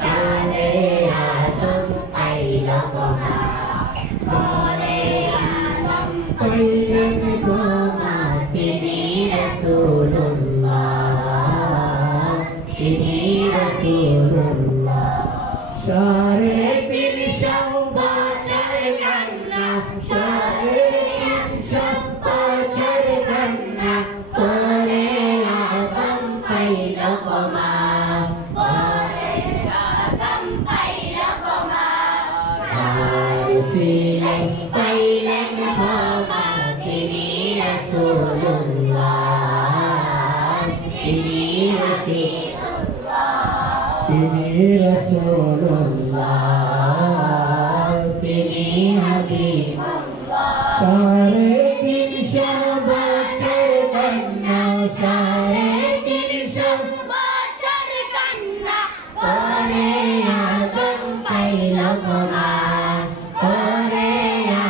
সারে আদম পাইল ক্ষমা করে আদম পাইলেন ক্ষমা তিনি রাসূলুল্লাহ তিনি রাসূলুল্লাহ সারে তিন বছর কান্না সারে তিন বছর কান্না করে আদম পাইল ক্ষমা করে আদম পাইল ক্ষমা ছিলেন পাইলেন ক্ষমা তিনি রাসূলুল্লাহ তিনি রাসূলুল্লাহ তিনি হাবিবুল্লাহ সাড়ে 300 বছর কান্না সাড়ে 300 বছর কান্না করে আদম পাইল ক্ষমা করে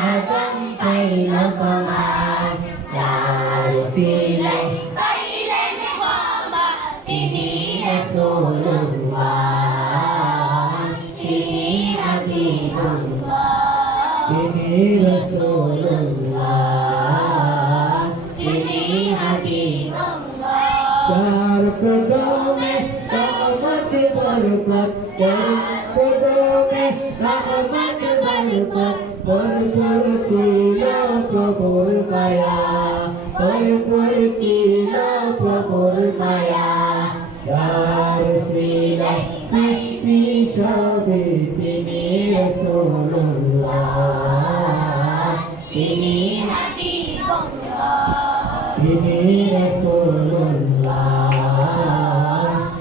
আদম পাইল ক্ষমা যার ছিলেন পাইলেন ক্ষমা তিনি রাসূলুল্লাহ তিনি হাবিবুল্লাহ তিনি রাসূলুল্লাহ তিনি হাবিবুল্লাহ চার কদমে রহমত বরকত চার কদমে রহমত বরকত ভরপুর ছিল প্রভুর মায়া ভরপুর ছিল প্রভুর মায়া যার ছিলেন সৃষ্টি সবে তিনি রাসূলুল্লাহ তিনি হাবিবুল্লাহ তিনি রাসূলুল্লাহ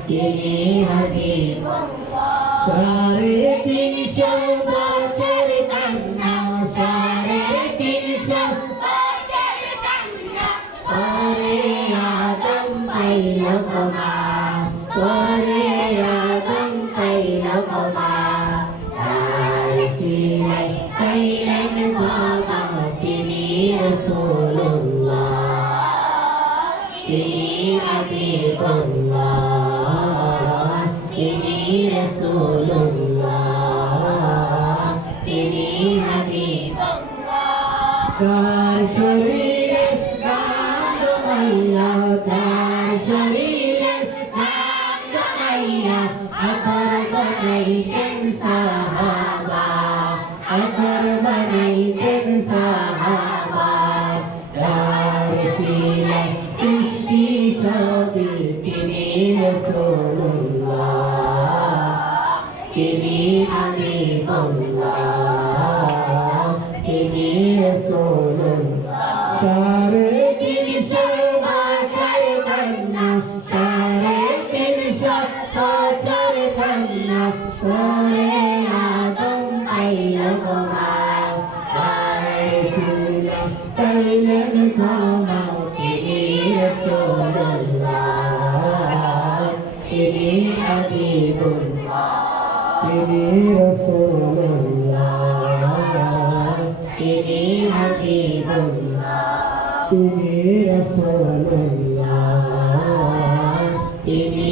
তিনি হাবিবুল্লাহ সাড়ে 300 বছর কান্না সাড়ে 300 বছর কান্না করে আদম পাইল ক্ষমা করে আদম পাইল ক্ষমা যার ছিলেন পাইলেন ক্ষমা তিনি রাসূলুল্লাহ তিনি হাবিবুল্লাহ তিনি রাসূলুল্লাহ তিনি হাবিবুল্লাহ তার শরীরে গান গাইয়া তার শরীরে গান গাইয়া আতর বানাইতেন সাহাবা আতর বানাইতেন সাহাবা যার ছিলেন সৃষ্টি সবে তিনি রাসূলুল্লাহ তিনি হাবিবুল্লাহ তিনি রাসূলুল্লাহ সাড়ে 300 বছর কান্না সাড়ে 300 বছর কান্না করে আদম পাইল ক্ষমা সাড়ে ছিলেন পাইলেন ক্ষমা তিনি রাসূলুল্লাহ তিনি হাবিবুল্লাহ তিনি রাসূলুল্লাহ তিনি হাবিবুল্লাহ তিনি রাসূলুল্লাহ তিনি